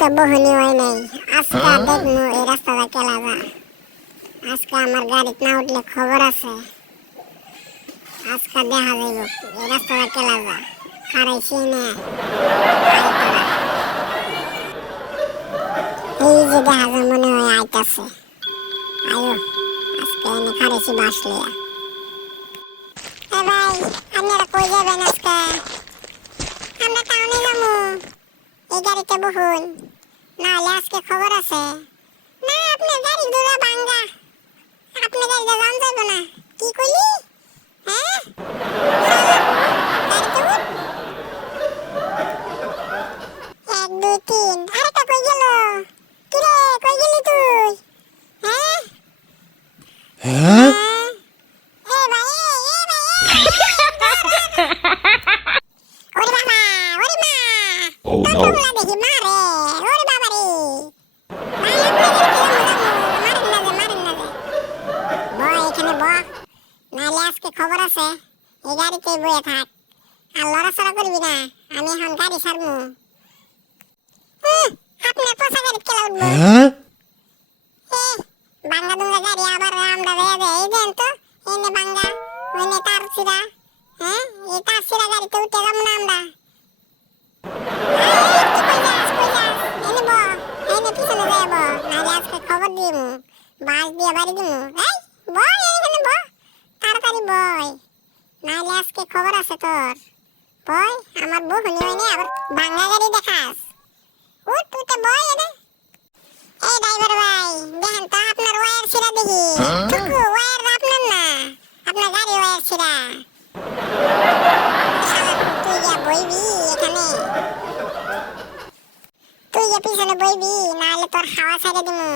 আজকে বহনি হয় নাই। আজকে দেখবো এই রাস্তাটা কেলা যা। আজকে আমার গাড়িতে না উঠলে খবর আছে। আজকে দেখা যাইব এই রাস্তাটা কেলা যা। খারাইছি না এই যে দেখা যায় মনে হয় আইতাছে। আয়ো আজকে এনে খারাইছি বাস লিয়া। এ ভাই আপনারা কই যাবেন আজকে? আমরা টাউনে যাবো। এই গাড়িতে বসুন, নাহলে আজকে খবর আছে। না আপনার গাড়ি দুরা ভাঙ্গা, আপনার গাড়িতে যান যাইব না। কি কইলি? হ্যাঁ গাড়িতে উঠ। 1 2 3 আরেকটা কই গেল? কিরে কই গেলি তুই? হ্যাঁ হ্যাঁ? এ ভাই এ ভাই ওরে বাবা ওরে মা Oh no. তন্ত্রগুলা দেখি মারে ওরে বাবা রে ভাই আপনার গাড়িতে যাবো মারেন না যে বয় এখানে বয় নাহলে আজকে খবর আছে এই গাড়িতেই বয়ে থাক আর লড়াচড়া করবি না আমি এখন গাড়ি ছাড়বো আপনার পোষা গাড়ি কেলা উঠবো হ্যাঁ? বাঙ্গা দুঙ্গা গাড়ি আবার আমরা দেয়া দেয় এই দেন তো এনে বাঙ্গা ওইনে তার ছিড়া হ্যাঁ এই তার ছিড়া গাড়িতে উঠে যাবো না আমরা এনে ব এনে পিছনে যাইব নাহলে আজকে খবর দিমু বাস দিয়ে বাড়ি দিমু এই বয় এখানে ব তাড়াতাড়ি বয় নাহলে আজকে খবর আছে তোর বয় আমার বউ হনি হয়নি আবার বাঙ্গা গাড়ি দেখাস উঠ উঠে বয় এনে এই ড্রাইভার ভাই দেখেন তো আপনার ওয়্যার ছিড়া দেখি টুকু ওয়্যার আপনার না আপনার গাড়ি ওয়্যার ছিড়া শালা তুই যা বইবি এখানে তুই যে পিছনে বইবি নাহলে তোর হাওয়া ছেড়ে দিমু